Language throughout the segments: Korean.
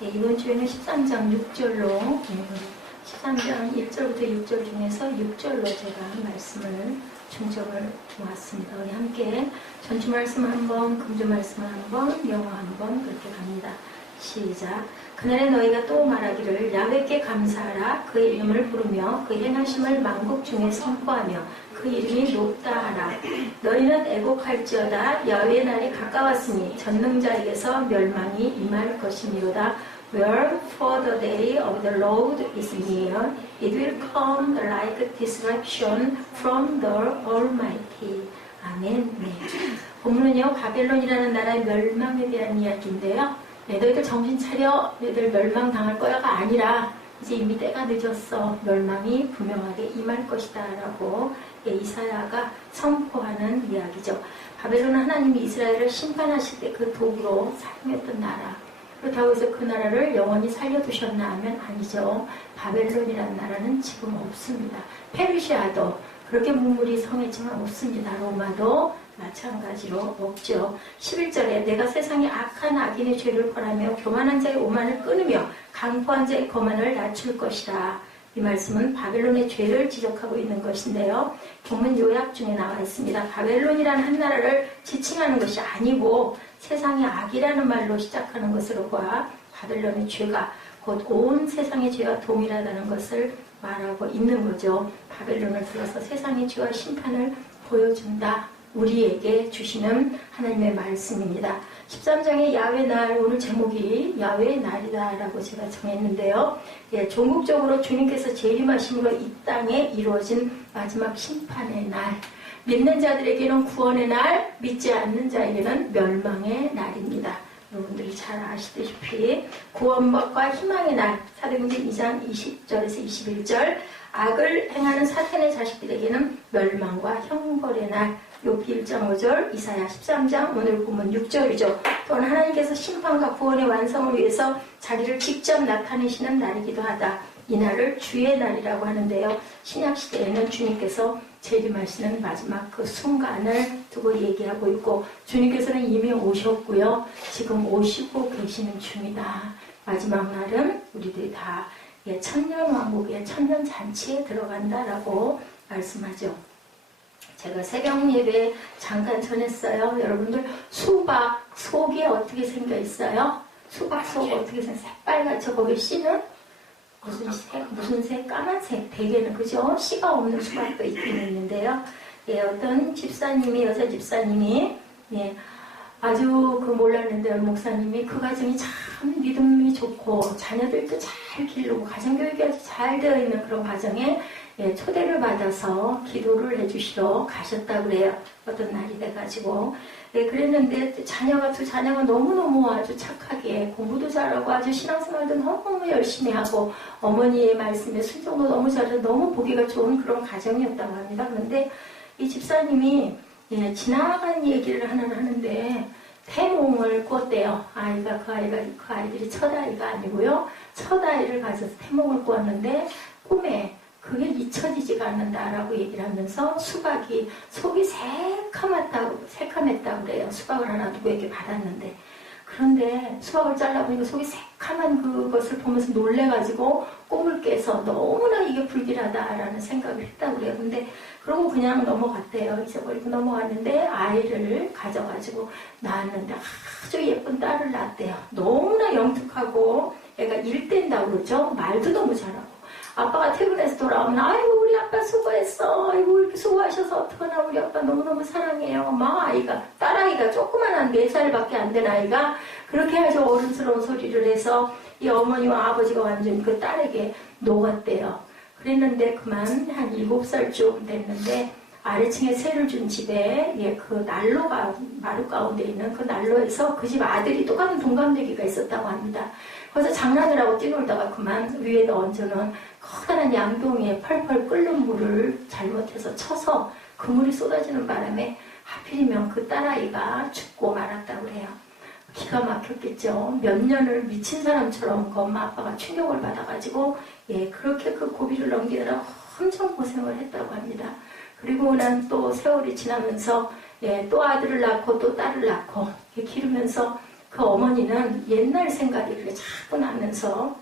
이번 주에는 13장 6절로 13장 1절부터 6절 중에서 6절로 제가 말씀을 중점을 놓았습니다. 우리 함께 전주 말씀 한번, 금주 말씀 한번, 영어 한번 그렇게 갑니다. 시작. 그날에 너희가 또 말하기를 야훼께 감사하라. 그의 이름을 부르며 그 행하심을 만국 중에 선포하며 그 이름이 높다 하라. 너희는 애곡할지어다. 야훼의 날이 가까웠으니 전능자에게서 멸망이 임할 것이니로다. Wherefore the day of the Lord is near. It will come like disruption from the Almighty. 아멘. 네. 본문은요, 바벨론이라는 나라의 멸망에 대한 이야기인데요. 너희들 정신 차려. 너희들 멸망당할 거야가 아니라 이제 이미 때가 늦었어. 멸망이 분명하게 임할 것이다 라고 이사야가 선포하는 이야기죠. 바벨론은 하나님이 이스라엘을 심판하실 때 그 도구로 사용했던 나라. 그렇다고 해서 그 나라를 영원히 살려두셨나 하면 아니죠. 바벨론이라는 나라는 지금 없습니다. 페르시아도 그렇게 문물이 성했지만 없습니다. 로마도 마찬가지로 없죠. 11절에 내가 세상에 악한 악인의 죄를 벌하며 교만한 자의 오만을 끊으며 강포한 자의 거만을 낮출 것이라. 이 말씀은 바벨론의 죄를 지적하고 있는 것인데요. 본문 요약 중에 나와 있습니다. 바벨론이라는 한 나라를 지칭하는 것이 아니고 세상의 악이라는 말로 시작하는 것으로 봐 바벨론의 죄가 곧 온 세상의 죄와 동일하다는 것을 말하고 있는 거죠. 바벨론을 들어서 세상의 죄와 심판을 보여준다. 우리에게 주시는 하나님의 말씀입니다. 13장의 야훼 날, 오늘 제목이 야훼의 날이다 라고 제가 정했는데요. 종국적으로 주님께서 재림하심으로 이 땅에 이루어진 마지막 심판의 날, 믿는 자들에게는 구원의 날, 믿지 않는 자에게는 멸망의 날입니다. 여러분들이 잘 아시다시피 구원과 희망의 날, 사도행전 2장 20절에서 21절, 악을 행하는 사탄의 자식들에게는 멸망과 형벌의 날, 욥기 1장 5절, 이사야 13장, 오늘 본문 6절이죠. 또한 하나님께서 심판과 구원의 완성을 위해서 자기를 직접 나타내시는 날이기도 하다. 이 날을 주의 날이라고 하는데요. 신약시대에는 주님께서 재림하시는 마지막 그 순간을 두고 얘기하고 있고, 주님께서는 이미 오셨고요. 지금 오시고 계시는 중이다. 마지막 날은 우리들이 다 천년왕국의 천년잔치에 들어간다라고 말씀하죠. 제가 새벽 예배 잠깐 전했어요. 여러분들 수박 속이 어떻게 생겨 있어요? 수박 속 어떻게 생겨? 새빨갛죠? 거기 씨는 무슨 색? 까만색. 대개는 그죠? 씨가 없는 수박도 있긴 있는데요. 어떤 집사님이, 여자 집사님이 아주 몰랐는데 목사님이 그 가정이 참 믿음이 좋고 자녀들도 잘 기르고 가정교육이 아주 잘 되어 있는 그런 가정에 초대를 받아서 기도를 해주시러 가셨다고 그래요. 어떤 날이 돼가지고. 그랬는데 두 자녀가 너무너무 아주 착하게 공부도 잘하고 아주 신앙생활도 너무 열심히 하고 어머니의 말씀에 순종도 너무 잘해서 너무 보기가 좋은 그런 가정이었다고 합니다. 그런데 이 집사님이 지나간 얘기를 하나를 하는데 태몽을 꿨대요. 그 아이들이 첫 아이가 아니고요. 첫 아이를 가져서 태몽을 꿨는데 꿈에 그게 잊혀지지가 않는다라고 얘기를 하면서 수박이 속이 새카맸다고 그래요. 수박을 하나 누구에게 받았는데. 그런데 수박을 잘라보니까 속이 새카만 그것을 보면서 놀래가지고 꿈을 깨서 너무나 이게 불길하다라는 생각을 했다고 그래요. 근데 그러고 그냥 넘어갔대요. 잊어버리고 넘어갔는데 아이를 가져가지고 낳았는데 아주 예쁜 딸을 낳았대요. 너무나 영특하고 애가 일된다고 그러죠. 말도 너무 잘하고. 아빠가 퇴근해서 돌아오면 아이고 우리 아빠 수고했어. 아이고 이렇게 수고하셔서 어떡하나 우리 아빠 너무너무 사랑해요. 막 딸아이가 조그만한 4살밖에 안 된 아이가 그렇게 아주 어른스러운 소리를 해서 이 어머니와 아버지가 완전히 그 딸에게 녹았대요. 그랬는데 그만 한 7살쯤 됐는데 아래층에 세를 준 집에 그 난로가 마루 가운데 있는 그 난로에서 그 집 아들이 똑같은 동갑내기가 있었다고 합니다. 그래서 장난을 하고 뛰놀다가 그만 위에 얹어놓은 커다란 양동이에 펄펄 끓는 물을 잘못해서 쳐서 그 물이 쏟아지는 바람에 하필이면 그 딸아이가 죽고 말았다고 해요. 기가 막혔겠죠. 몇 년을 미친 사람처럼 그 엄마 아빠가 충격을 받아가지고 그렇게 그 고비를 넘기느라 엄청 고생을 했다고 합니다. 그리고 난 또 세월이 지나면서 또 아들을 낳고 또 딸을 낳고 기르면서 그 어머니는 옛날 생각이 이렇게 자꾸 나면서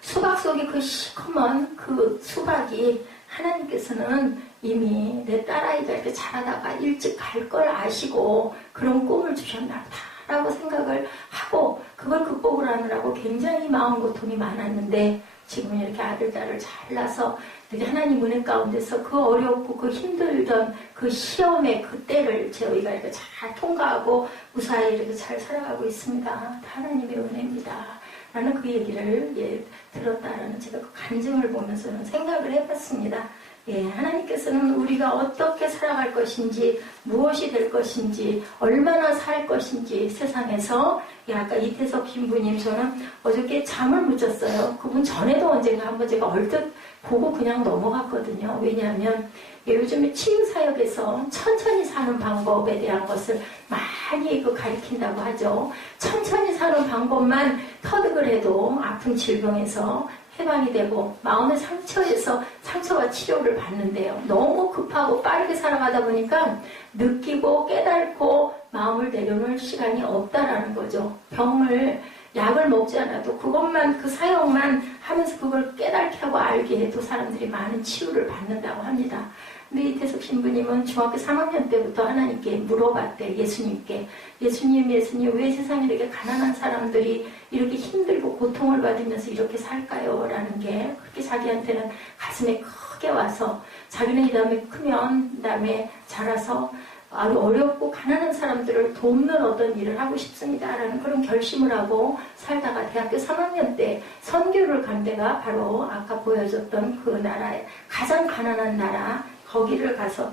수박 속에 그 시커먼 그 수박이 하나님께서는 이미 내 딸아이가 이렇게 자라다가 일찍 갈 걸 아시고 그런 꿈을 주셨나 보다라고 생각을 하고 그걸 극복을 하느라고 굉장히 마음 고통이 많았는데 지금은 이렇게 아들, 딸을 잘 낳아서 하나님 은혜 가운데서 그 어렵고 그 힘들던 그 시험의 그 때를 저희가 이렇게 잘 통과하고 무사히 이렇게 잘 살아가고 있습니다. 하나님의 은혜입니다. 라는 그 얘기를 들었다라는 제가 그 간증을 보면서는 생각을 해봤습니다. 하나님께서는 우리가 어떻게 살아갈 것인지, 무엇이 될 것인지, 얼마나 살 것인지 세상에서 아까 이태석 신부님 저는 어저께 잠을 못 잤어요. 그분 전에도 언젠가 한번 제가 얼뜻 보고 그냥 넘어갔거든요. 왜냐하면 요즘에 치유사역에서 천천히 사는 방법에 대한 것을 많이 가르친다고 하죠. 천천히 사는 방법만 터득을 해도 아픈 질병에서 해방이 되고 마음의 상처에서 상처와 치료를 받는데요. 너무 급하고 빠르게 살아가다 보니까 느끼고 깨닫고 마음을 내려놓을 시간이 없다라는 거죠. 병을 약을 먹지 않아도 그것만 그 사역만 하면서 그걸 깨닫게 하고 알게 해도 사람들이 많은 치유를 받는다고 합니다. 근데 이태석 신부님은 중학교 3학년 때부터 하나님께 물어봤대. 예수님께. 예수님 왜 세상에 이렇게 가난한 사람들이 이렇게 힘들고 고통을 받으면서 이렇게 살까요? 라는 게 그렇게 자기한테는 가슴에 크게 와서 자기는 이 다음에 크면 이 다음에 자라서 아주 어렵고 가난한 사람들을 돕는 어떤 일을 하고 싶습니다. 라는 그런 결심을 하고 살다가 대학교 3학년 때 선교를 간 데가 바로 아까 보여줬던 그 나라의 가장 가난한 나라 거기를 가서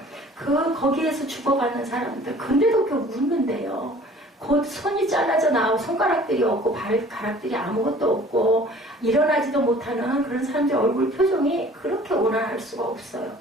거기에서 죽어가는 사람들 근데도 그 웃는데요. 곧 손이 잘라져 나오고 손가락들이 없고 발가락들이 아무것도 없고 일어나지도 못하는 그런 사람들 얼굴 표정이 그렇게 온화할 수가 없어요.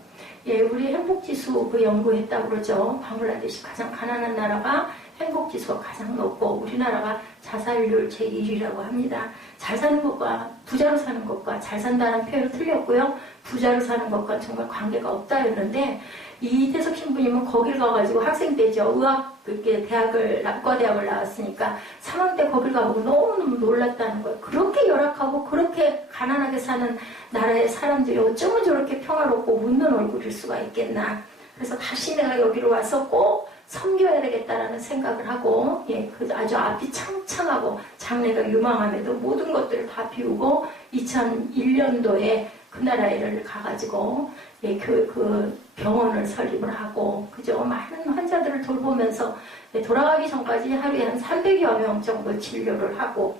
우리 행복지수 연구했다고 그러죠. 방글라데시 가장 가난한 나라가 행복지수가 가장 높고 우리나라가 자살률 제1위라고 합니다. 잘 사는 것과 부자로 사는 것과 잘 산다는 표현은 틀렸고요. 부자로 사는 것과 정말 관계가 없다였는데 이태석 신부님은 거길 가가지고 학생 때죠. 의과대학을 나왔으니까 3학년 때 거길 가보고 너무너무 놀랐다는 거예요. 그렇게 열악하고 그렇게 가난하게 사는 나라의 사람들이 어쩌면 저렇게 평화롭고 웃는 얼굴일 수가 있겠나. 그래서 다시 내가 여기로 와서 꼭 섬겨야 되겠다라는 생각을 하고 아주 앞이 창창하고 장래가 유망함에도 모든 것들을 다 비우고 2001년도에 그 나라를 가가지고 그 병원을 설립을 하고 그죠. 많은 환자들을 돌보면서 돌아가기 전까지 하루에 한 300여 명 정도 진료를 하고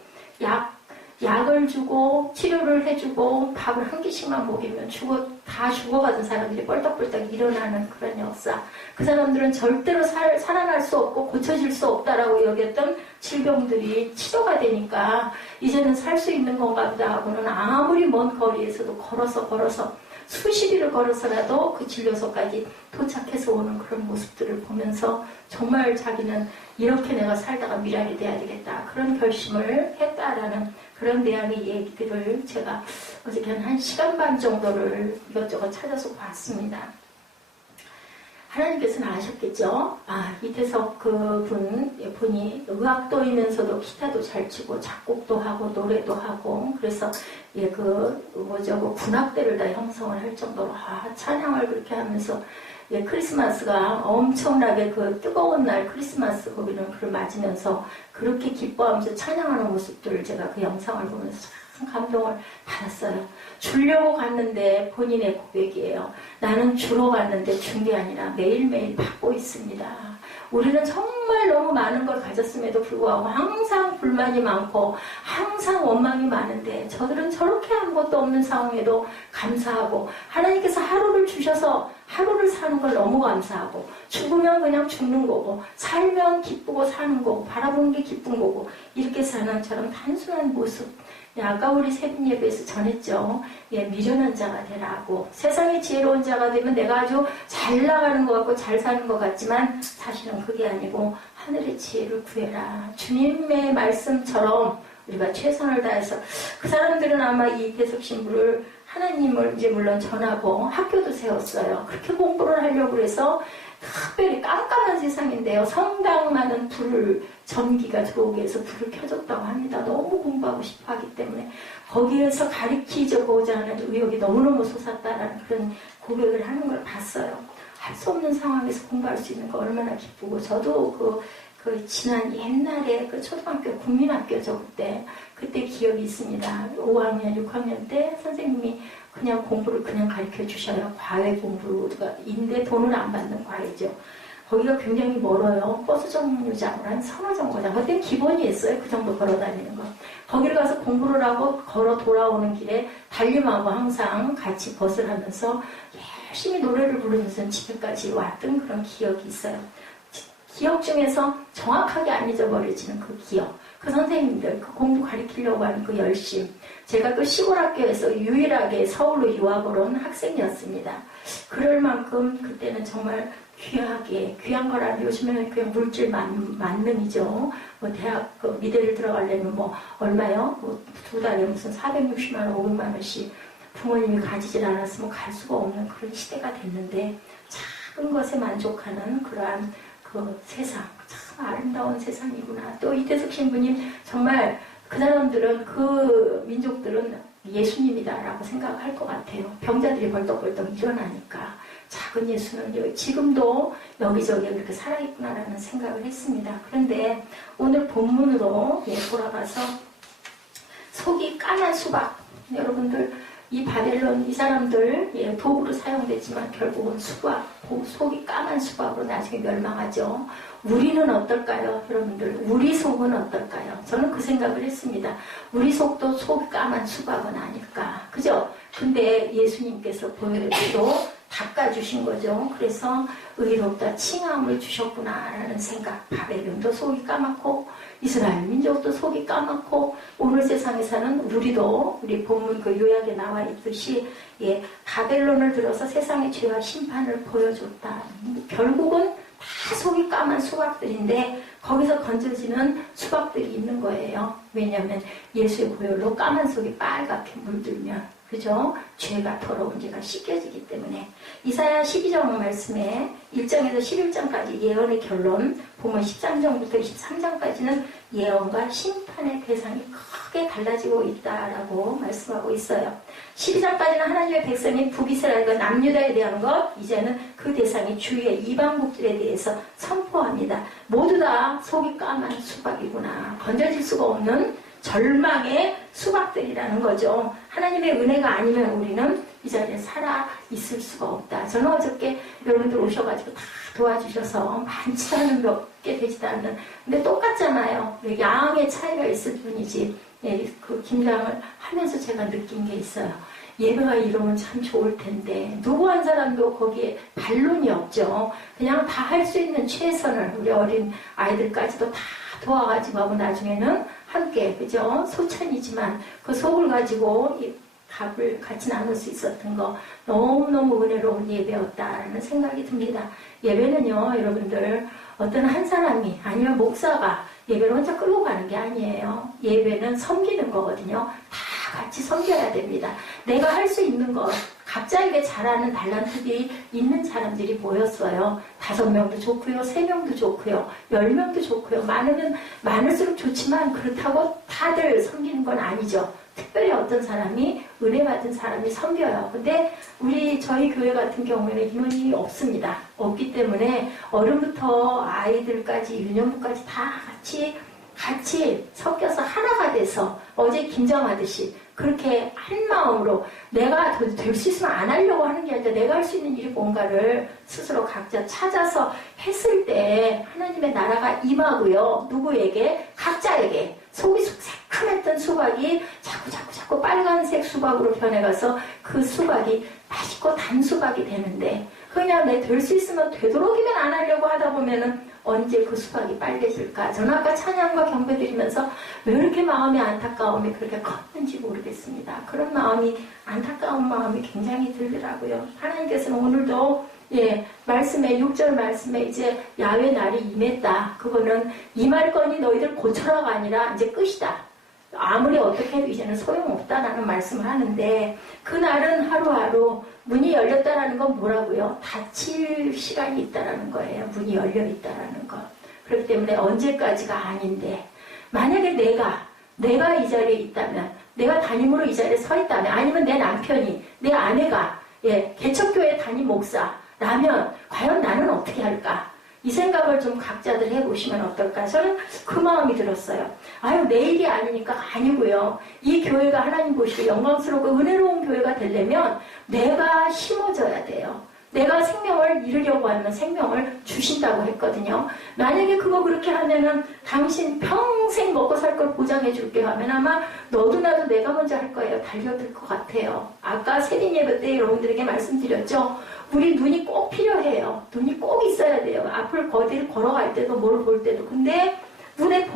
약을 주고 치료를 해주고 밥을 한 끼씩만 먹이면 다 죽어가던 사람들이 뻘떡뻘떡 일어나는 그런 역사. 그 사람들은 절대로 살아날 수 없고 고쳐질 수 없다라고 여겼던 질병들이 치료가 되니까 이제는 살 수 있는 건가 보다 하고는 아무리 먼 거리에서도 걸어서 수십 일을 걸어서라도 그 진료소까지 도착해서 오는 그런 모습들을 보면서 정말 자기는 이렇게 내가 살다가 미랄이 돼야 되겠다. 그런 결심을 했다라는 그런 내용의 얘기들을 제가 어저께 한 1시간 반 정도를 이것저것 찾아서 봤습니다. 하나님께서는 아셨겠죠? 이태석 분이 의학도이면서도 기타도 잘 치고 작곡도 하고 노래도 하고 그래서 군악대를 다 형성을 할 정도로 찬양을 그렇게 하면서 크리스마스가 엄청나게 그 뜨거운 날 크리스마스 거기는 그걸 맞으면서 그렇게 기뻐하면서 찬양하는 모습들을 제가 그 영상을 보면서 참 감동을 받았어요. 주려고 갔는데 본인의 고백이에요. 나는 주러 갔는데 준 게 아니라 매일매일 받고 있습니다. 우리는 정말 너무 많은 걸 가졌음에도 불구하고 항상 불만이 많고 항상 원망이 많은데 저들은 저렇게 아무것도 없는 상황에도 감사하고 하나님께서 하루를 주셔서 하루를 사는 걸 너무 감사하고 죽으면 그냥 죽는 거고 살면 기쁘고 사는 거고 바라보는 게 기쁜 거고 이렇게 사는 저런 단순한 모습. 아까 우리 새벽 예배에서 전했죠. 미련한 자가 되라고. 세상에 지혜로운 자가 되면 내가 아주 잘 나가는 것 같고 잘 사는 것 같지만 사실은 그게 아니고 하늘의 지혜를 구해라. 주님의 말씀처럼 우리가 최선을 다해서 그 사람들은 아마 이태석 신부를 하나님을 이제 물론 전하고 학교도 세웠어요. 그렇게 공부를 하려고 해서 특별히 깜깜한 세상인데요. 성당만은 전기가 들어오게 해서 불을 켜줬다고 합니다. 너무 공부하고 싶어 하기 때문에 거기에서 가르치고자 하는 의욕이 너무너무 솟았다라는 그런 고백을 하는 걸 봤어요. 할 수 없는 상황에서 공부할 수 있는 거 얼마나 기쁘고, 저도 지난 옛날에 초등학교 국민학교죠. 그때 기억이 있습니다. 5학년, 6학년 때 선생님이 그냥 공부를 그냥 가르쳐 주셔요. 과외 공부인데 돈을 안 받는 과외죠. 거기가 굉장히 멀어요. 버스 정류장으로 한 서너 정거장. 그때 기본이었어요. 그 정도 걸어 다니는 거. 거기를 가서 공부를 하고 걸어 돌아오는 길에 달님하고 항상 같이 버스를 하면서 열심히 노래를 부르면서 집에까지 왔던 그런 기억이 있어요. 기억 중에서 정확하게 안 잊어버려지는 그 기억. 그 선생님들, 그 공부 가르치려고 하는 그 열심. 제가 그 시골 학교에서 유일하게 서울로 유학을 온 학생이었습니다. 그럴 만큼 그때는 정말 귀한 거라 요즘에는 그냥 물질 만능이죠. 대학 미대를 들어가려면 얼마요? 두 달에 무슨 460만 원, 500만 원씩 부모님이 가지질 않았으면 갈 수가 없는 그런 시대가 됐는데, 작은 것에 만족하는 그러한 그 세상, 참 아름다운 세상이구나. 또 이태석 신부님, 정말 그 사람들은, 그 민족들은 예수님이다라고 생각할 것 같아요. 병자들이 벌떡벌떡 일어나니까 작은 예수는 지금도 여기저기 이렇게 살아있구나라는 생각을 했습니다. 그런데 오늘 본문으로 돌아가서 속이 까만 수박, 여러분들 이 바벨론 이 사람들 도구로 사용됐지만 결국은 속이 까만 수박으로 나중에 멸망하죠. 우리는 어떨까요? 여러분들 우리 속은 어떨까요? 저는 그 생각을 했습니다. 우리 속도 속이 까만 수박은 아닐까, 그죠? 근데 예수님께서 보혈로 닦아주신 거죠. 그래서 의롭다 칭함을 주셨구나라는 생각. 바벨론도 속이 까맣고 이스라엘 민족도 속이 까맣고 오늘 세상에 사는 우리도, 우리 본문 그 요약에 나와 있듯이 바벨론을 들어서 세상의 죄와 심판을 보여줬다. 결국은 다 속이 까만 수박들인데 거기서 건져지는 수박들이 있는 거예요. 왜냐하면 예수의 보혈로 까만 속이 빨갛게 물들면, 그죠? 죄가 더러운 죄가 씻겨지기 때문에. 이사야 12장 말씀에 1장에서 11장까지 예언의 결론, 보면 13장부터 23장까지는 예언과 심판의 대상이 크게 달라지고 있다라고 말씀하고 있어요. 12장까지는 하나님의 백성인 북이스라엘과 남유다에 대한 것, 이제는 그 대상이 주위의 이방국들에 대해서 선포합니다. 모두 다 속이 까만 수박이구나. 건져질 수가 없는 절망의 수박들이라는 거죠. 하나님의 은혜가 아니면 우리는 이 자리에 살아 있을 수가 없다. 저는 어저께 여러분들 오셔가지고 다 도와주셔서 많지도 않은 몇 개 되지도 않는, 근데 똑같잖아요. 양의 차이가 있을 뿐이지. 그 김장을 하면서 제가 느낀 게 있어요. 예배가 이러면 참 좋을 텐데 누구 한 사람도 거기에 반론이 없죠. 그냥 다 할 수 있는 최선을 우리 어린 아이들까지도 다 도와가지고 하고 나중에는 함께, 그죠? 소찬이지만 그 속을 가지고 이 밥을 같이 나눌 수 있었던 거 너무너무 은혜로운 예배였다라는 생각이 듭니다. 예배는요, 여러분들 어떤 한 사람이 아니면 목사가 예배를 혼자 끌고 가는 게 아니에요. 예배는 섬기는 거거든요. 다 같이 섬겨야 됩니다. 내가 할 수 있는 것, 각자에게 잘하는 달란트들이 있는 사람들이 모였어요. 5명도 좋고요, 3명도 좋고요, 10명도 좋고요. 많으면 많을수록 좋지만 그렇다고 다들 섬기는 건 아니죠. 특별히 어떤 사람이, 은혜 받은 사람이 섬겨요. 근데 저희 교회 같은 경우에는 인원이 없습니다. 없기 때문에 어른부터 아이들까지 유년부까지 다 같이 섞여서 하나가 돼서 어제 김장하듯이 그렇게 한 마음으로 내가 될 수 있으면 안 하려고 하는 게 아니라 내가 할 수 있는 일이 뭔가를 스스로 각자 찾아서 했을 때 하나님의 나라가 임하고요. 누구에게? 각자에게. 속이 새카맸던 수박이 자꾸 빨간색 수박으로 변해가서 그 수박이 맛있고 단 수박이 되는데, 그냥 내 될 수 있으면 되도록이면 안 하려고 하다 보면은 언제 그 수박이 빨개질까? 저는 아까 찬양과 경배 드리면서 왜 이렇게 마음의 안타까움이 그렇게 컸는지 모르겠습니다. 그런 마음이, 안타까운 마음이 굉장히 들더라고요. 하나님께서는 오늘도 말씀에 6절 말씀에 이제 야훼 날이 임했다. 그거는 임할 거니 너희들 고쳐라가 아니라 이제 끝이다. 아무리 어떻게 해도 이제는 소용없다라는 말씀을 하는데 그날은 하루하루 문이 열렸다라는 건 뭐라고요? 닫힐 시간이 있다라는 거예요. 문이 열려 있다라는 거. 그렇기 때문에 언제까지가 아닌데 만약에 내가 이 자리에 있다면 내가 담임으로 이 자리에 서 있다면 아니면 내 남편이 내 아내가 개척교회 담임 목사라면 과연 나는 어떻게 할까? 이 생각을 좀 각자들 해보시면 어떨까? 저는 그 마음이 들었어요. 아유, 내 일이 아니니까 아니고요. 이 교회가 하나님 보시고 영광스럽고 은혜로운 교회가 되려면 내가 심어져야 돼요. 내가 생명을 이루려고 하면 생명을 주신다고 했거든요. 만약에 그거 그렇게 하면은 당신 평생 먹고 살 걸 보장해 줄게 하면 아마 너도 나도 내가 먼저 할 거예요. 달려들 것 같아요. 아까 세린 예배 때 여러분들에게 말씀드렸죠. 우리 눈이 꼭 필요해요. 눈이 꼭 있어야 돼요. 앞을 어디를 걸어갈 때도 뭘 볼 때도. 근데 눈에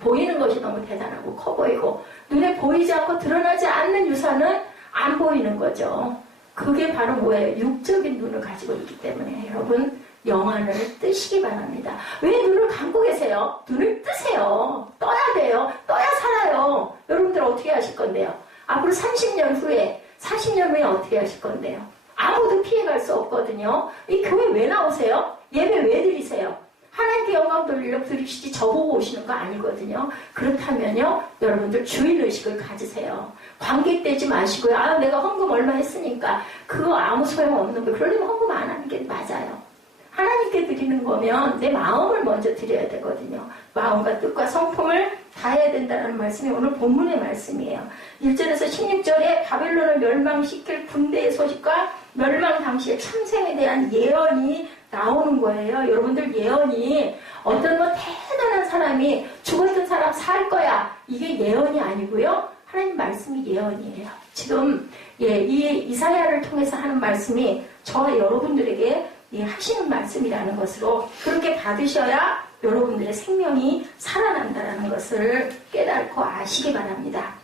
보이는 것이 너무 대단하고 커 보이고 눈에 보이지 않고 드러나지 않는 유산은 안 보이는 거죠. 그게 바로 뭐예요? 육적인 눈을 가지고 있기 때문에 여러분 영안을 뜨시기 바랍니다. 왜 눈을 감고 계세요? 눈을 뜨세요. 떠야 돼요. 떠야 살아요. 여러분들 어떻게 하실 건데요? 앞으로 30년 후에 40년 후에 어떻게 하실 건데요? 아무도 피해갈 수 없거든요. 이 교회 왜 나오세요? 예배 왜 드리세요? 하나님께 영광 돌리려고 드리시지 저보고 오시는 거 아니거든요. 그렇다면요, 여러분들 주인의식을 가지세요. 관객되지 마시고요. 아, 내가 헌금 얼마 했으니까 그거 아무 소용없는 거예요. 그러려면 헌금 안 하는 게 맞아요. 하나님께 드리는 거면 내 마음을 먼저 드려야 되거든요. 마음과 뜻과 성품을 다해야 된다는 말씀이 오늘 본문의 말씀이에요. 1절에서 16절에 바벨론을 멸망시킬 군대의 소식과 멸망 당시의 참생에 대한 예언이 나오는 거예요. 여러분들 예언이 어떤 대단한 사람이 죽었던 사람 살 거야. 이게 예언이 아니고요. 하나님 말씀이 예언이에요. 지금 이 이사야를 통해서 하는 말씀이 저와 여러분들에게 하시는 말씀이라는 것으로 그렇게 받으셔야 여러분들의 생명이 살아난다는 것을 깨닫고 아시기 바랍니다.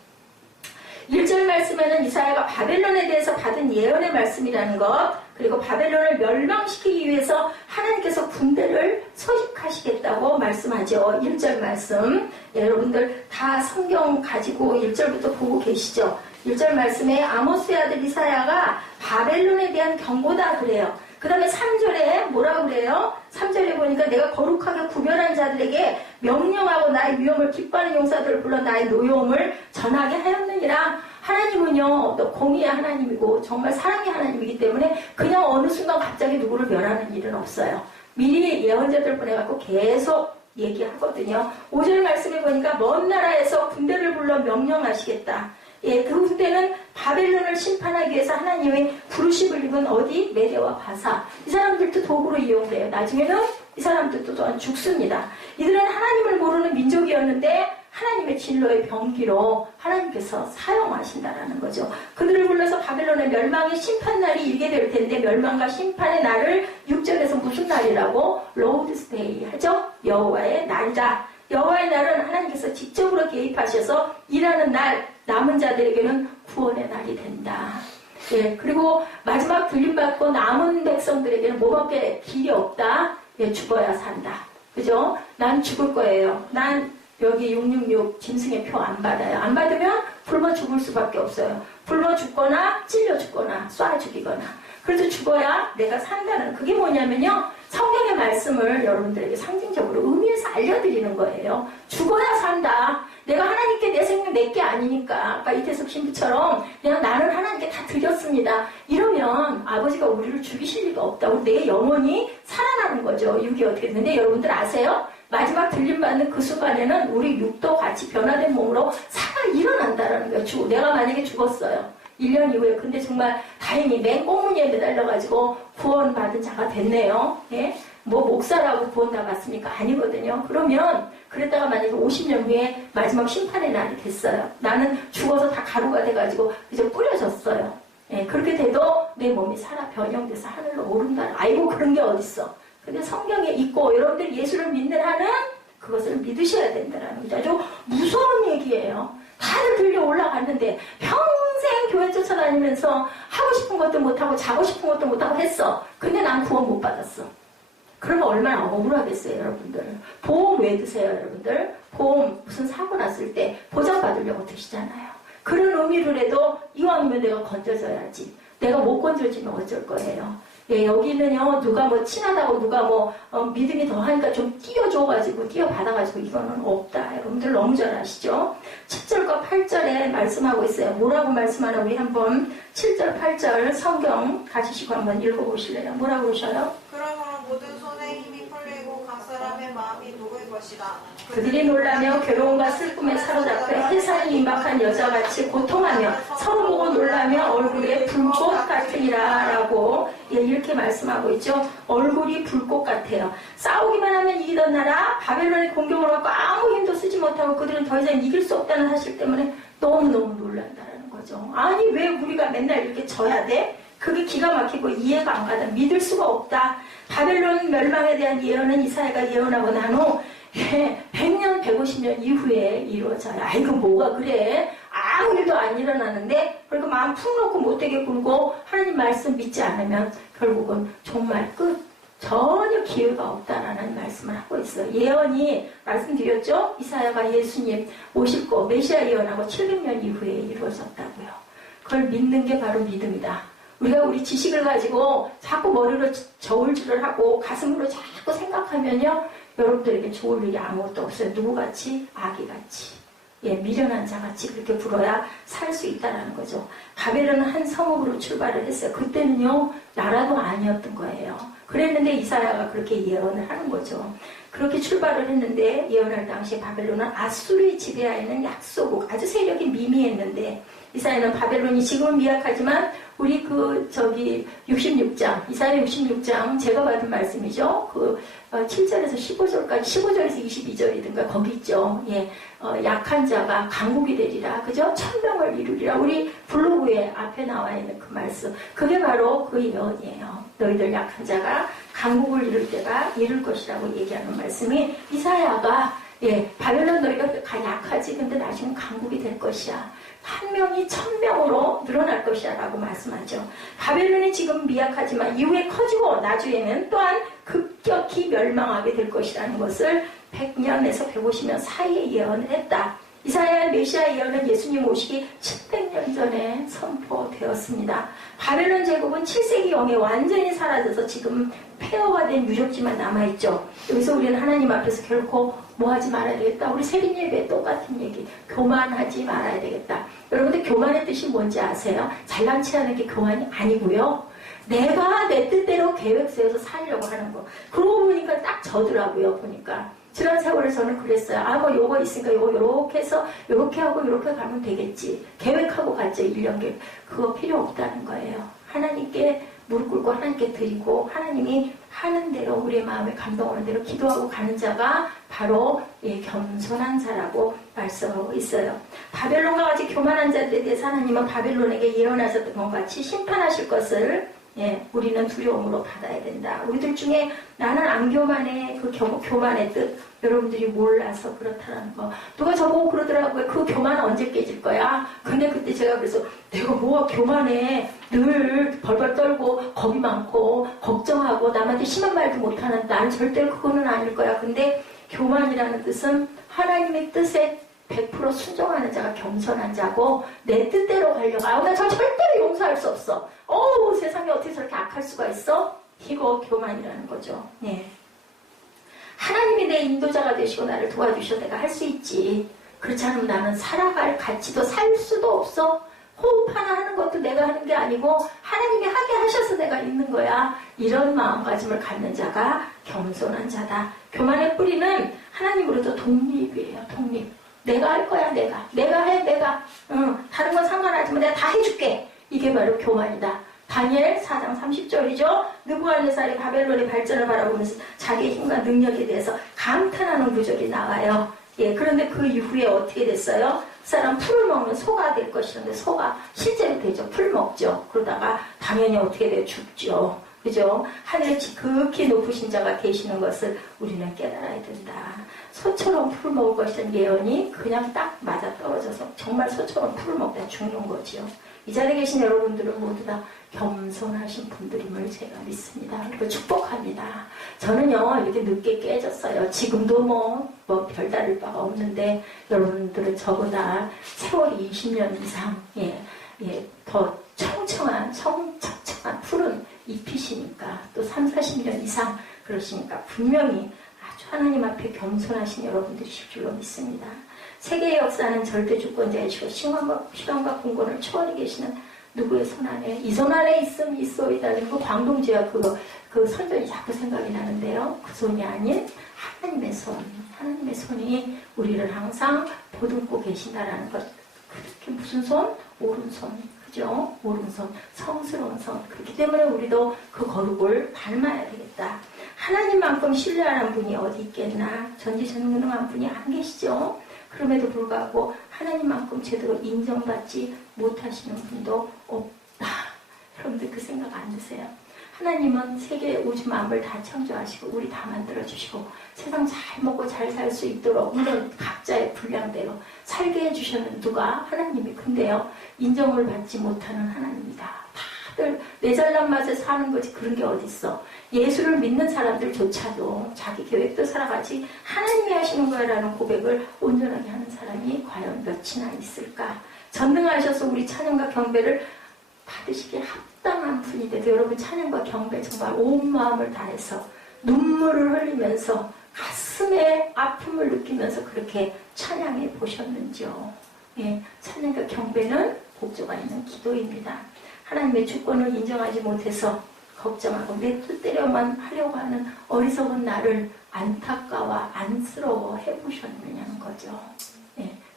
1절 말씀에는 이사야가 바벨론에 대해서 받은 예언의 말씀이라는 것, 그리고 바벨론을 멸망시키기 위해서 하나님께서 군대를 소집하시겠다고 말씀하죠. 1절 말씀. 여러분들 다 성경 가지고 1절부터 보고 계시죠. 1절 말씀에 아모스의 아들 이사야가 바벨론에 대한 경고다 그래요. 그 다음에 3절에 뭐라고 그래요? 3절에 보니까 내가 거룩하게 구별한 자들에게 명령하고 나의 위엄을 기뻐하는 용사들을 불러 나의 노여움을 전하게 하였느니라. 하나님은요, 또 공의의 하나님이고 정말 사랑의 하나님이기 때문에 그냥 어느 순간 갑자기 누구를 멸하는 일은 없어요. 미리 예언자들 보내갖고 계속 얘기하거든요. 5절 말씀에 보니까 먼 나라에서 군대를 불러 명령하시겠다. 그 군대는 바벨론을 심판하기 위해서 하나님의 부르심을 입은 어디? 메대와 바사. 이 사람들도 도구로 이용돼요. 나중에는 이 사람들도 또한 죽습니다. 이들은 하나님을 모르는 민족이었는데 하나님의 진로의 병기로 하나님께서 사용하신다라는 거죠. 그들을 불러서 바벨론의 멸망의 심판날이 일게 될 텐데 멸망과 심판의 날을 6절에서 무슨 날이라고? 로드스데이 하죠? 여호와의 날이다. 여호와의 날은 하나님께서 직접으로 개입하셔서 일하는 날, 남은 자들에게는 구원의 날이 된다. 그리고 마지막 들림받고 남은 백성들에게는 뭐밖에 길이 없다. 죽어야 산다. 그죠? 난 죽을 거예요. 난 여기 666 짐승의 표 안 받아요. 안 받으면 굶어 죽을 수밖에 없어요. 굶어 죽거나 찔려 죽거나 쏴 죽이거나. 그래도 죽어야 내가 산다는 그게 뭐냐면요. 성경의 말씀을 여러분들에게 상징적으로 의미해서 알려드리는 거예요. 죽어야 산다. 내가 하나님께 내 생명 내게 아니니까 아까 이태석 신부처럼 그냥 나는 하나님께 다 드렸습니다. 이러면 아버지가 우리를 죽이실 리가 없다고 내 영혼이 살아나는 거죠. 육이 어떻게 됐는데 여러분들 아세요? 마지막 들림받는 그 순간에는 우리 육도 같이 변화된 몸으로 살아 일어난다라는 거예요. 내가 만약에 죽었어요. 1년 이후에 근데 정말 다행히 맨 꽁무니에 매달려가지고 구원받은 자가 됐네요. 뭐 목사라고 구원 다 받습니까? 아니거든요. 그러면 그랬다가 만약에 50년 후에 마지막 심판의 날이 됐어요. 나는 죽어서 다 가루가 돼가지고 이제 뿌려졌어요. 그렇게 돼도 내 몸이 살아 변형돼서 하늘로 오른다. 아이고 그런 게 어딨어. 근데 성경에 있고 여러분들이 예수를 믿는 한은 그것을 믿으셔야 된다는 거죠. 아주 무서운 얘기예요. 다들 들려 올라갔는데 평생 교회 쫓아다니면서 하고 싶은 것도 못하고 자고 싶은 것도 못하고 했어. 근데 난 구원 못 받았어. 그러면 얼마나 억울하겠어요, 여러분들. 보험 왜 드세요, 여러분들? 보험 무슨 사고 났을 때 보장받으려고 드시잖아요. 그런 의미로 해도 이왕이면 내가 건져져야지. 내가 못 건져지면 어쩔 거예요. 예, 여기는요, 누가 뭐 친하다고 누가 믿음이 더 하니까 좀 띄워줘가지고, 띄워받아가지고, 이거는 없다. 여러분들 너무 잘 아시죠? 7절과 8절에 말씀하고 있어요. 뭐라고 말씀하나 우리 한번 7절, 8절 성경 가지시고 한번 읽어보실래요? 뭐라고 그러셔요? 그러므로 모든 손에 힘이 풀리고 각 사람의 마음이 녹을 것이다. 그들이 놀라며 괴로움과 슬픔에 사로잡혀 해산이 임박한 여자같이 고통하며 서로 보고 놀라며 얼굴에 불꽃 같으니라 라고 이렇게 말씀하고 있죠. 얼굴이 불꽃 같아요. 싸우기만 하면 이기던 나라 바벨론의 공격을 받고 아무 힘도 쓰지 못하고 그들은 더 이상 이길 수 없다는 사실 때문에 너무너무 놀란다는 거죠. 아니 왜 우리가 맨날 이렇게 져야 돼? 그게 기가 막히고 이해가 안 가다. 믿을 수가 없다. 바벨론 멸망에 대한 예언은 이사야가 예언하고 난 후 100년, 150년 이후에 이루어져요. 아이고 뭐가 그래. 아무 일도 안 일어나는데 그러니까 마음 푹 놓고 못되게 굴고 하나님 말씀 믿지 않으면 결국은 정말 끝. 전혀 기회가 없다라는 말씀을 하고 있어요. 예언이 말씀드렸죠. 이사야가 예수님 오실 거 메시아 예언하고 700년 이후에 이루어졌다고요. 그걸 믿는 게 바로 믿음이다. 우리가 우리 지식을 가지고 자꾸 머리로 저울질을 하고 가슴으로 자꾸 생각하면요. 여러분들에게 좋을 일이 아무것도 없어요. 누구같이? 아기같이. 예, 미련한 자같이 그렇게 굴어야 살 수 있다는 거죠. 바벨론은 한 성읍으로 출발을 했어요. 그때는요. 나라도 아니었던 거예요. 그랬는데 이사야가 그렇게 예언을 하는 거죠. 그렇게 출발을 했는데 예언할 당시에 바벨론은 아수르의 지배하에 있는 약소국 아주 세력이 미미했는데 이사야는 바벨론이 지금은 미약하지만 우리 66장 이사야 66장 제가 받은 말씀이죠. 7절에서 15절까지 15절에서 22절이든가 거기 있죠. 예, 약한 자가 강국이 되리라. 그죠? 1000명을 이루리라. 우리 블로그에 앞에 나와 있는 그 말씀. 그게 바로 그 예언이에요. 너희들 약한 자가 강국을 이룰 때가 이룰 것이라고 얘기하는 말씀이 이사야가 바벨론 너희가 약하지 근데 나중에 강국이 될 것이야. 한 명이 1000명으로 늘어날 것이야 라고 말씀하죠. 바벨론이 지금 미약하지만 이후에 커지고 나중에는 또한 급격히 멸망하게 될 것이라는 것을 100년에서 150년 사이에 예언을 했다. 이사야의 메시아 예언은 예수님 오시기 700년 전에 선포되었습니다. 바벨론 제국은 7세기 영에 완전히 사라져서 지금 폐허가 된 유적지만 남아있죠. 여기서 우리는 하나님 앞에서 결코 뭐 하지 말아야 되겠다. 우리 세린 예배에 똑같은 얘기. 교만하지 말아야 되겠다. 여러분들 교만의 뜻이 뭔지 아세요? 잘난 체하는 게 교만이 아니고요. 내가 내 뜻대로 계획 세워서 살려고 하는 거. 그러고 보니까 딱 저더라고요. 보니까. 지난 세월에 저는 그랬어요. 뭐 요거 있으니까 요거 요렇게 해서 요렇게 하고 요렇게 가면 되겠지. 계획하고 갔죠. 1년 계획. 그거 필요 없다는 거예요. 하나님께 무릎 꿇고 하나님께 드리고 하나님이 하는 대로 우리의 마음에 감동하는 대로 기도하고 가는 자가 바로 겸손한 자라고 말씀하고 있어요. 바벨론과 같이 교만한 자들에 대해서 하나님은 바벨론에게 예언하셨던 것 같이 심판하실 것을 우리는 두려움으로 받아야 된다. 우리들 중에 나는 안 교만해. 그 교만의 뜻 여러분들이 몰라서 그렇다는 거. 누가 저보고 그러더라고요. 그 교만은 언제 깨질 거야? 근데 그때 제가 그래서 내가 뭐가 교만해. 늘 벌벌 떨고 겁이 많고 걱정하고 남한테 심한 말도 못하는 나는 절대로 그거는 아닐 거야. 근데 교만이라는 뜻은 하나님의 뜻에 100% 순종하는 자가 겸손한 자고 내 뜻대로 가려고 나 저 절대로 용서할 수 없어. 세상에 어떻게 저렇게 악할 수가 있어? 이거 교만이라는 거죠. 네. 하나님이 내 인도자가 되시고 나를 도와주셔서 내가 할 수 있지. 그렇지 않으면 나는 살아갈 가치도 살 수도 없어. 호흡 하나 하는 것도 내가 하는 게 아니고 하나님이 하게 하셔서 내가 있는 거야. 이런 마음가짐을 갖는 자가 겸손한 자다. 교만의 뿌리는 하나님으로부터 독립이에요. 독립. 내가 할 거야. 내가 해. 다른 건 상관하지만 내가 다 해줄게. 이게 바로 교만이다. 다니엘 4장 30절이죠. 느부갓네살이 바벨론의 발전을 바라보면서 자기의 힘과 능력에 대해서 감탄하는 구절이 나와요. 그런데 그 이후에 어떻게 됐어요? 그 사람 풀을 먹는 소가 될 것이었는데 소가 실제로 되죠. 풀 먹죠. 그러다가 당연히 어떻게 돼요? 죽죠. 그죠? 하늘에 지극히 높으신 자가 계시는 것을 우리는 깨달아야 된다. 소처럼 풀을 먹을 것이라는 예언이 그냥 딱 맞아 떨어져서 정말 소처럼 풀을 먹다 죽는 거지요. 이 자리에 계신 여러분들은 모두 다 겸손하신 분들임을 제가 믿습니다. 그리고 축복합니다. 저는요, 이렇게 늦게 깨졌어요. 지금도 뭐 별다를 바가 없는데, 여러분들은 저보다 세월이 20년 이상, 더 청청한 푸른 잎이시니까, 또 30, 40년 이상 그러시니까, 분명히 아주 하나님 앞에 겸손하신 여러분들이실 줄로 믿습니다. 세계의 역사는 절대 주권자이시고 시간과 공간을 초월히 계시는 누구의 손 안에 이 손 안에 있음 있소이다는 그 광동지와 그 선전이 자꾸 생각이 나는데요. 그 손이 아닌 하나님의 손이 우리를 항상 보듬고 계신다라는 것. 그렇게 무슨 손? 오른손. 그죠? 오른손. 성스러운 손. 그렇기 때문에 우리도 그 거룩을 닮아야 되겠다. 하나님만큼 신뢰하는 분이 어디 있겠나? 전지전능한 분이 안 계시죠? 그럼에도 불구하고 하나님만큼 제대로 인정받지 못하시는 분도 없다. 여러분들 그 생각 안 드세요? 하나님은 세계 우주 만물 다 창조하시고 우리 다 만들어주시고 세상 잘 먹고 잘 살 수 있도록 물론 각자의 분량대로 살게 해주셨는 누가? 하나님이. 근데요, 인정을 받지 못하는 하나님이다. 다들 내 잘난 맛에 사는 거지 그런 게 어딨어. 예수를 믿는 사람들조차도 자기 계획도 살아가지 하나님이 하시는 거야라는 고백을 온전하게 하는 사람이 과연 몇이나 있을까. 전능하셔서 우리 찬양과 경배를 받으시기에 합당한 분이 돼도 여러분 찬양과 경배 정말 온 마음을 다해서 눈물을 흘리면서 가슴에 아픔을 느끼면서 그렇게 찬양해 보셨는지요. 찬양과 경배는 복조가 있는 기도입니다. 하나님의 주권을 인정하지 못해서 걱정하고 내 뜻대로만 하려고 하는 어리석은 나를 안타까워 안쓰러워 해보셨느냐는 거죠.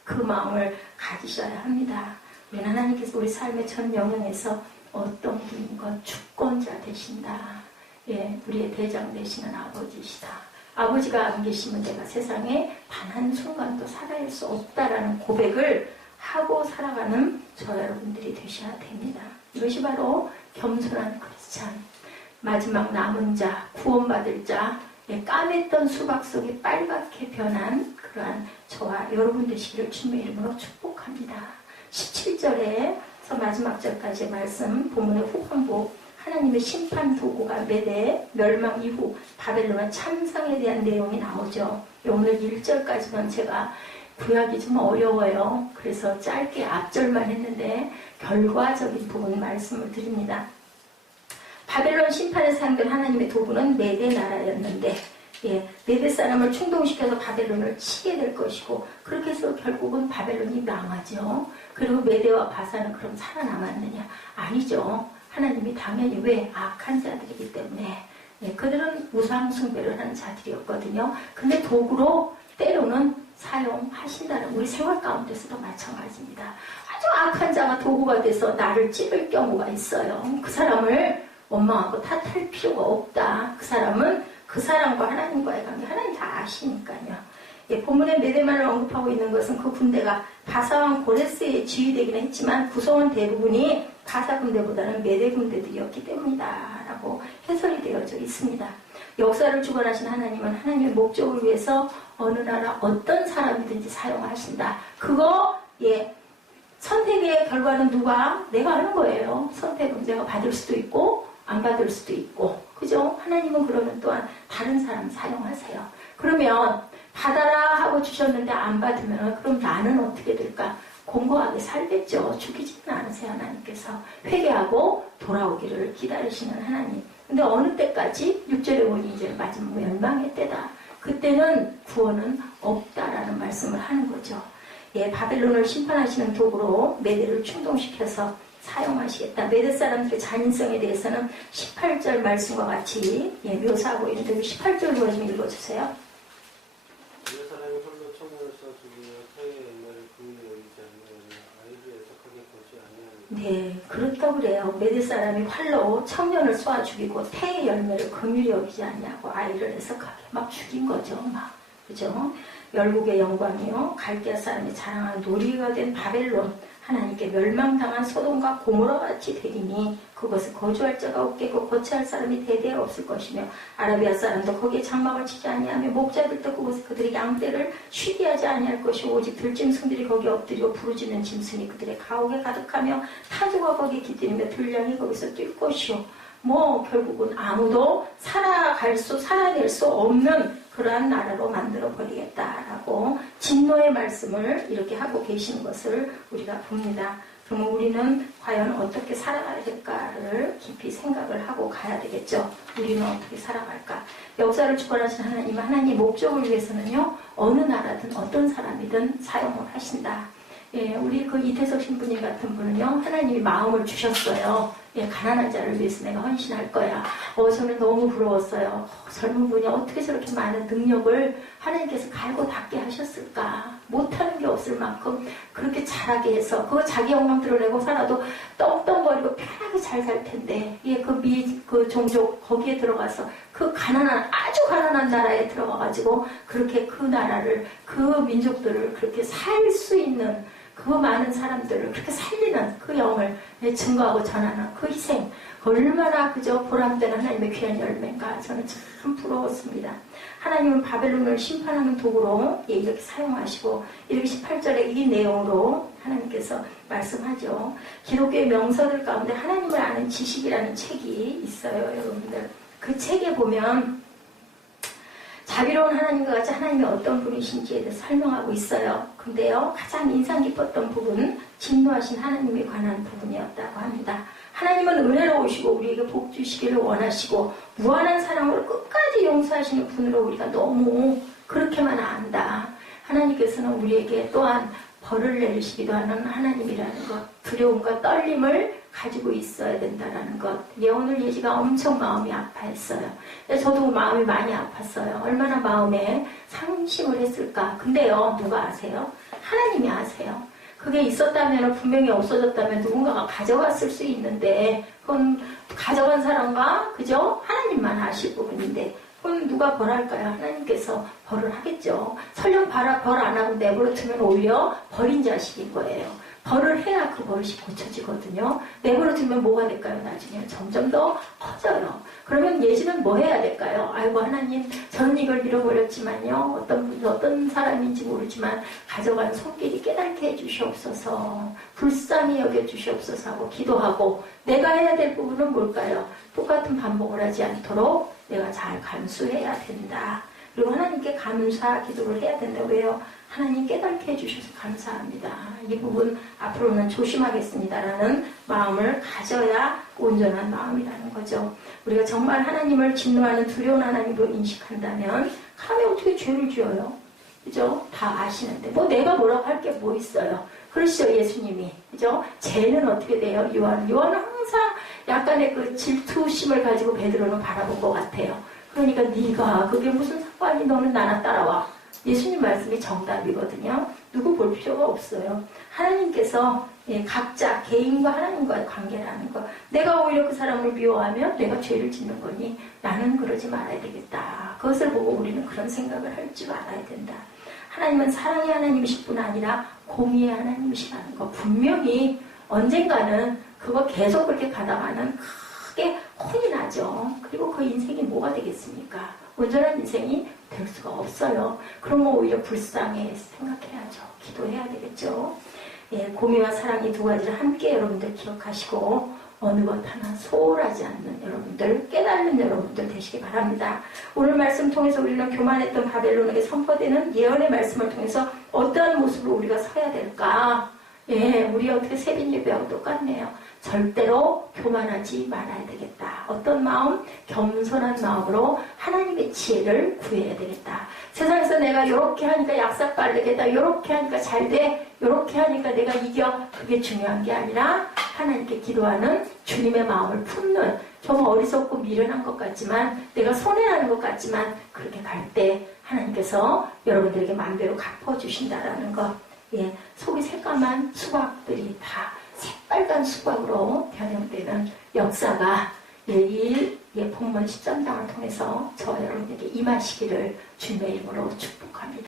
그 마음을 가지셔야 합니다. 우리 하나님께서 우리 삶의 전 영역에서 어떤 분인 것 주권자 되신다. 우리의 대장 되시는 아버지시다. 아버지가 안 계시면 내가 세상에 단 한순간도 살아갈 수 없다라는 고백을 하고 살아가는 저 여러분들이 되셔야 됩니다. 이것이 바로 겸손한 크리스찬, 마지막 남은 자, 구원받을 자, 까맸던 수박 속에 빨갛게 변한 그러한 저와 여러분 되시기를 주님의 이름으로 축복합니다. 17절에서 마지막 절까지의 말씀, 본문의 후반부, 하나님의 심판 도구가 메대 멸망 이후 바벨론의 참상에 대한 내용이 나오죠. 오늘 1절까지는 제가 구약이 좀 어려워요. 그래서 짧게 앞절만 했는데 결과적인 부분 말씀을 드립니다. 바벨론 심판에 상대한 하나님의 도구는 메대 나라였는데 메대 사람을 충동시켜서 바벨론을 치게 될 것이고 그렇게 해서 결국은 바벨론이 망하죠. 그리고 메대와 바사는 그럼 살아남았느냐? 아니죠. 하나님이 당연히 왜? 악한 자들이기 때문에 그들은 우상 숭배를 하는 자들이었거든요. 근데 도구로 때로는 사용하신다는 우리 생활 가운데서도 마찬가지입니다. 아주 악한 자가 도구가 돼서 나를 찌를 경우가 있어요. 그 사람을 원망하고 탓할 필요가 없다. 그 사람은 그 사람과 하나님과의 관계 하나님 다 아시니까요. 본문에 메대만을 언급하고 있는 것은 그 군대가 바사왕 고레스에 지휘되기는 했지만 구성원 대부분이 바사 군대보다는 메대 군대들이었기 때문이다 라고 해설이 되어져 있습니다. 역사를 주관하신 하나님은 하나님의 목적을 위해서 어느 나라 어떤 사람이든지 사용하신다. 그거 선택의 결과는 누가? 내가 하는 거예요. 선택은 내가 받을 수도 있고 안 받을 수도 있고 그죠? 하나님은 그러면 또한 다른 사람 사용하세요. 그러면 받아라 하고 주셨는데 안 받으면 그럼 나는 어떻게 될까? 공고하게 살겠죠. 죽이지는 않으세요. 하나님께서 회개하고 돌아오기를 기다리시는 하나님. 근데 어느 때까지 6절에 보니 이제 마지막 멸망의 때다. 그때는 구원은 없다라는 말씀을 하는 거죠. 바벨론을 심판하시는 도구로 메대를 충동시켜서 사용하시겠다. 메대 사람들의 잔인성에 대해서는 18절 말씀과 같이 묘사하고 있는데 18절로 좀 읽어주세요. 메대 사람이 홀로 청년을 써 죽이며 태의 옛날을 긍휼히 여기지 아니하며 아이를 애석하게 보지 아니하며 네, 그렇다고 그래요. 메대 사람이 활로 청년을 쏘아 죽이고 태의 열매를 긍휼히 여기지 아니하고 아이를 애석하게 막 죽인 거죠. 그죠? 열국의 영광이요 갈대아 사람이 자랑한 놀이가 된 바벨론 하나님께 멸망당한 소돔과 고모라 같이 되리니 그것을 거주할 자가 없겠고 거처할 사람이 대대 없을 것이며 아라비아 사람도 거기에 장막을 치지 아니하며 목자들도 그곳에 그들의 양떼를 쉬게 하지 아니할 것이고 오직 들짐승들이 거기에 엎드리고 부르짖는 짐승이 그들의 가옥에 가득하며 타조가 거기에 깃들이며 들량이 거기서 뛸 것이요 결국은 아무도 살아낼 수 없는 그러한 나라로 만들어 버리겠다라고 진노의 말씀을 이렇게 하고 계시는 것을 우리가 봅니다. 그러면 우리는 과연 어떻게 살아가야 될까를 깊이 생각을 하고 가야 되겠죠. 우리는 어떻게 살아갈까? 역사를 주관하신 하나님은 하나님의 목적을 위해서는요, 어느 나라든 어떤 사람이든 사용을 하신다. 예, 우리 그 이태석 신부님 같은 분은요, 하나님이 마음을 주셨어요. 예, 가난한 자를 위해서 내가 헌신할 거야. 저는 너무 부러웠어요. 젊은 분이 어떻게 저렇게 많은 능력을 하나님께서 갈고 닦게 하셨을까? 못하는 게 없을 만큼 그렇게 잘하게 해서, 그거 자기 영광 드러내고 살아도 떵떵거리고 편하게 잘 살 텐데, 예, 그 종족, 거기에 들어가서 아주 가난한 나라에 들어가가지고, 그렇게 그 나라를, 그 민족들을 그렇게 살 수 있는 그 많은 사람들을 그렇게 살리는 그 영을 증거하고 전하는 그 희생, 얼마나 그저 보람된 하나님의 귀한 열매인가. 저는 참 부러웠습니다. 하나님은 바벨론을 심판하는 도구로 이렇게 사용하시고, 이렇게 18절에 이 내용으로 하나님께서 말씀하죠. 기독교의 명서들 가운데 하나님을 아는 지식이라는 책이 있어요, 여러분들. 그 책에 보면 자비로운 하나님과 같이 하나님이 어떤 분이신지에 대해서 설명하고 있어요. 근데요, 가장 인상 깊었던 부분은 진노하신 하나님에 관한 부분이었다고 합니다. 하나님은 은혜로우시고 우리에게 복 주시기를 원하시고 무한한 사랑으로 끝까지 용서하시는 분으로 우리가 너무 그렇게만 안다. 하나님께서는 우리에게 또한 벌을 내리시기도 하는 하나님이라는 것, 두려움과 떨림을 가지고 있어야 된다는 것. 오늘 예지가 엄청 마음이 아파했어요. 저도 마음이 많이 아팠어요. 얼마나 마음에 상심을 했을까. 근데요, 누가 아세요? 하나님이 아세요. 그게 있었다면, 분명히 없어졌다면 누군가가 가져갔을 수 있는데, 그건 가져간 사람과 그죠? 하나님만 아실 부분인데, 그럼 누가 벌할까요? 하나님께서 벌을 하겠죠. 설령 벌 안 하고 내버려 두면 오히려 벌인 자식인 거예요. 벌을 해야 그 버릇이 고쳐지거든요. 내버려 두면 뭐가 될까요? 나중에 점점 더 커져요. 그러면 예지는 뭐 해야 될까요? 아이고 하나님, 저는 이걸 잃어버렸지만요. 어떤 사람인지 모르지만 가져간 손길이 깨닫게 해주시옵소서. 불쌍히 여겨주시옵소서 하고 기도하고, 내가 해야 될 부분은 뭘까요? 똑같은 반복을 하지 않도록 내가 잘 감수해야 된다. 그리고 하나님께 감사 기도를 해야 된다. 왜요? 하나님 깨닫게 해주셔서 감사합니다. 이 부분 앞으로는 조심하겠습니다라는 마음을 가져야 온전한 마음이라는 거죠. 우리가 정말 하나님을 진노하는 두려운 하나님으로 인식한다면 감히 어떻게 죄를 지어요? 그죠? 다 아시는데 내가 뭐라고 할 게 뭐 있어요? 그러시죠, 예수님이. 그죠? 죄는 어떻게 돼요? 요한은 항상 약간의 그 질투심을 가지고 베드로는 바라본 것 같아요. 그러니까 네가 그게 무슨 상관이, 너는 나나 따라와. 예수님 말씀이 정답이거든요. 누구 볼 필요가 없어요. 하나님께서 각자 개인과 하나님과의 관계라는 거. 내가 오히려 그 사람을 미워하면 내가 죄를 짓는 거니 나는 그러지 말아야 되겠다. 그것을 보고 우리는 그런 생각을 할지 말아야 된다. 하나님은 사랑의 하나님이실 뿐 아니라 공의의 하나님이시라는 거. 분명히 언젠가는 그거 계속 그렇게 가다가는 크게 혼이 나죠. 그리고 그 인생이 뭐가 되겠습니까? 온전한 인생이 될 수가 없어요. 그러면 오히려 불쌍해 생각해야죠. 기도해야 되겠죠. 공의와 사랑이 두 가지를 함께 여러분들 기억하시고 어느 것 하나 소홀하지 않는 여러분들, 깨닫는 여러분들 되시기 바랍니다. 오늘 말씀 통해서 우리는 교만했던 바벨론에게 선포되는 예언의 말씀을 통해서 어떠한 모습으로 우리가 서야 될까? 우리 어떻게 세빈 예배하고 똑같네요. 절대로 교만하지 말아야 되겠다. 어떤 마음? 겸손한 마음으로 하나님의 지혜를 구해야 되겠다. 세상에서 내가 이렇게 하니까 약삭 빠르겠다, 이렇게 하니까 잘 돼, 이렇게 하니까 내가 이겨. 그게 중요한 게 아니라 하나님께 기도하는 주님의 마음을 품는, 좀 어리석고 미련한 것 같지만, 내가 손해나는 것 같지만 그렇게 갈 때 하나님께서 여러분들에게 만배로 갚아주신다라는 것. 속이 새까만 수박들이 다 새빨간 수박으로 변형되는 역사가 이 본문 13장을 통해서 저와 여러분에게 임하시기를 주님의 이름으로 축복합니다.